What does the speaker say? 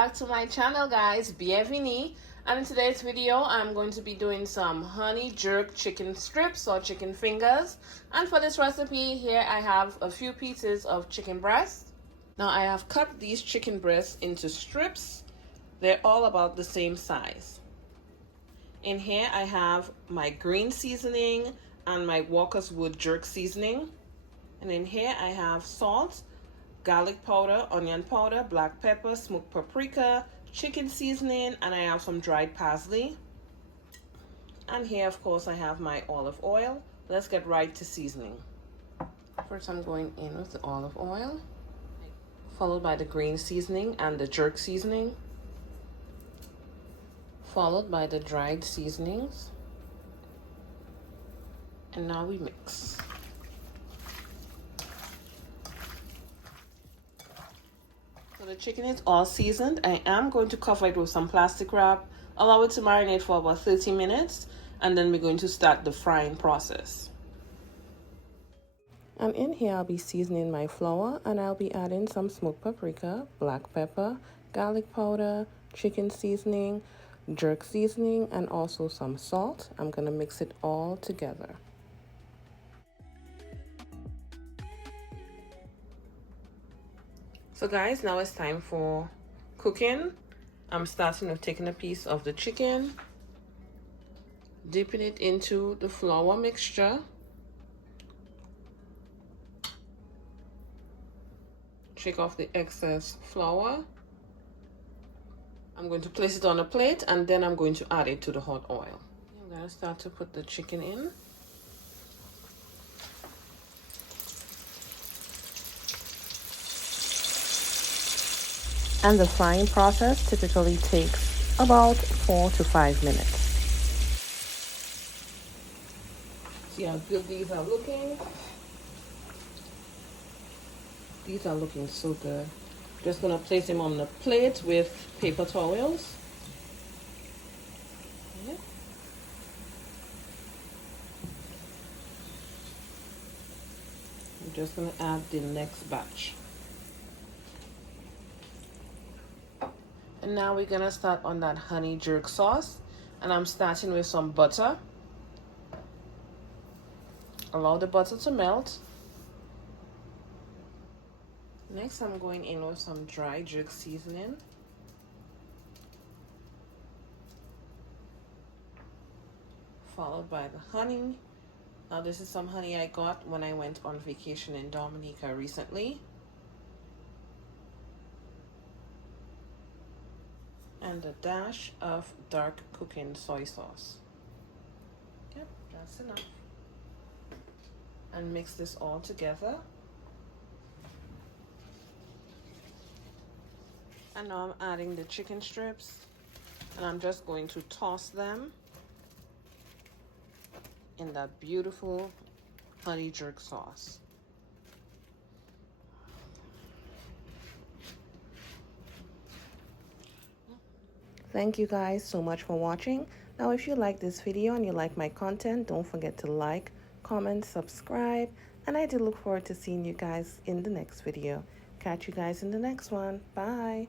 back to my channel, guys. Bienvenue. And in today's video I'm going to be doing some honey jerk chicken strips or chicken fingers. And for this recipe here I have a few pieces of chicken breast. Now I have cut these chicken breasts into strips. They're all about the same size. In here I have my green seasoning and my Walker's Wood jerk seasoning. And in here I have salt, garlic powder, onion powder, black pepper, smoked paprika, chicken seasoning, and I have some dried parsley. And here of course I have my olive oil. Let's get right to seasoning. First I'm going in with the olive oil, followed by the green seasoning and the jerk seasoning, followed by the dried seasonings, and now we mix. So the chicken is all seasoned. I am going to cover it with some plastic wrap, allow it to marinate for about 30 minutes, and then we're going to start the frying process. And in here I'll be seasoning my flour, and I'll be adding some smoked paprika, black pepper, garlic powder, chicken seasoning, jerk seasoning, and also some salt. I'm going to mix it all together. So guys, now it's time for cooking. I'm starting with taking a piece of the chicken, dipping it into the flour mixture, shake off the excess flour. I'm going to place it on a plate, and then I'm going to add it to the hot oil. I'm going to start to put the chicken in. And the frying process typically takes about 4 to 5 minutes. See how good these are looking? These are looking so good. Just gonna place them on the plate with paper towels. Yeah. I'm just gonna add the next batch. And now we're gonna start on that honey jerk sauce, and I'm starting with some butter. Allow the butter to melt. Next I'm going in with some dry jerk seasoning, followed by the honey. Now this is some honey I got when I went on vacation in Dominica recently. And a dash of dark cooking soy sauce. Yep, that's enough. And mix this all together. And now I'm adding the chicken strips, and I'm just going to toss them in that beautiful honey jerk sauce. Thank you guys so much for watching. Now if you like this video and you like my content, don't forget to like, comment, subscribe, and I do look forward to seeing you guys in the next video. Catch you guys in the next one. Bye.